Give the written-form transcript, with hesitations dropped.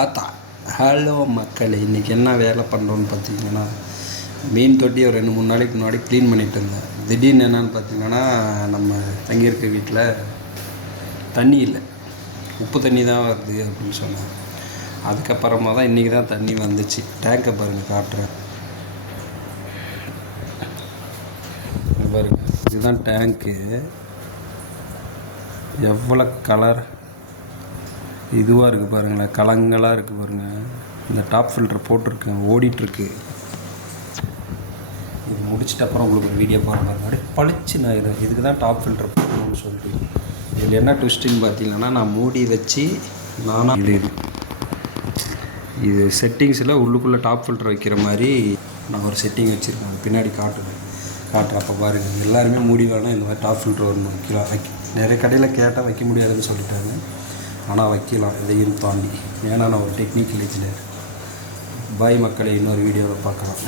ஆத்தா ஹலோ மக்களே, இன்றைக்கி என்ன வேலை பண்ணுறோன்னு பார்த்தீங்கன்னா, மீன் தொட்டி ஒரு 2-3 நாளைக்கு முன்னாடி க்ளீன் பண்ணிகிட்டு இருந்தேன். திடீர்னு என்னென்னு பார்த்தீங்கன்னா, நம்ம தங்கியிருக்க வீட்டில் தண்ணி இல்லை, உப்பு தண்ணி தான் வருது அப்படின்னு சொன்னாங்க. அதுக்கப்புறமா தான் இன்றைக்கி தான் தண்ணி வந்துச்சு. டேங்கை பாருங்கள், காட்டுறேன் பாருங்கள். இதுதான் டேங்க்கு. எவ்வளோ கலர் இதுவாக இருக்குது பாருங்களேன், கலங்களாக இருக்குது பாருங்கள். இந்த டாப் ஃபில்டர் போட்டிருக்கேன், ஓடிட்டுருக்கு. இது முடிச்சிட்ட அப்புறம் உங்களுக்கு ஒரு வீடியோ போகிற மாதிரி அப்படியே பளிச்சு நான் இதுக்கு தான் டாப் ஃபில்டர் போடணும்னு சொல்லிட்டு. இதில் என்ன ட்விஸ்ட்டுன்னு பார்த்தீங்கன்னா, நான் மூடி வச்சு நானாக இது செட்டிங்ஸில் உள்ளுக்குள்ளே டாப் ஃபில்டர் வைக்கிற மாதிரி நான் ஒரு செட்டிங் வச்சுருக்கேன். பின்னாடி காட்டுறேன். அப்போ பாருங்கள், எல்லாருமே மூடி வேணால் இந்த மாதிரி டாப் ஃபில்டர் ஒன்று வைக்கலாம். நிறைய கடையில் கேட்டால் வைக்க முடியாதுன்னு சொல்லிட்டாங்க. ஆனால் வைக்கலாம், இதையும் தாண்டி. ஏன்னா நான் ஒரு டெக்னிக்கல் இன்ஜினியர். பாய் மக்களே, இன்னொரு வீடியோவில் பார்க்கலாம்.